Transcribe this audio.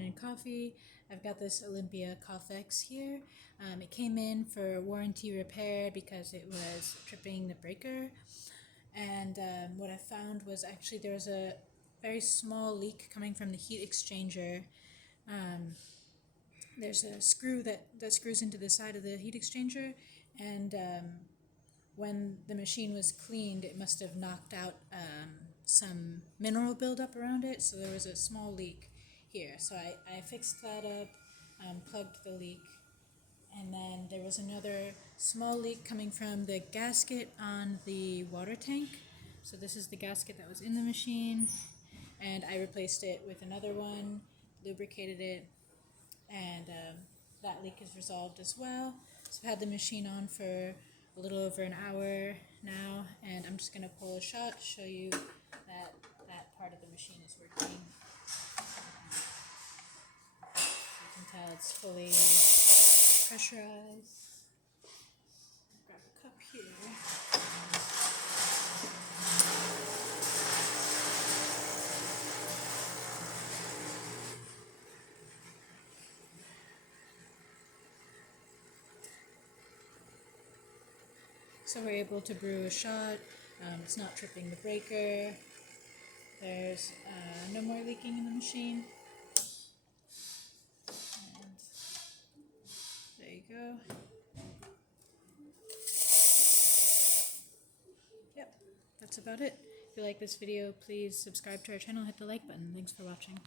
Kanen Coffee. I've got this Olympia Coffex here. It came in for warranty repair because it was tripping the breaker. And what I found was actually there was a very small leak coming from the heat exchanger. There's a screw that screws into the side of the heat exchanger, and when the machine was cleaned, it must have knocked out some mineral buildup around it, so there was a small leak here. So I fixed that up, plugged the leak, and then there was another small leak coming from the gasket on the water tank. So this is the gasket that was in the machine, and I replaced it with another one, lubricated it, and that leak is resolved as well. So I've had the machine on for a little over an hour now, and I'm just going to pull a shot to show you that that part of the machine is working. So you can tell it's fully pressurized. Grab a cup here. So we're able to brew a shot. It's not tripping the breaker. There's no more leaking in the machine. And there you go. Yep, that's about it. If you like this video, please subscribe to our channel, hit the like button. Thanks for watching.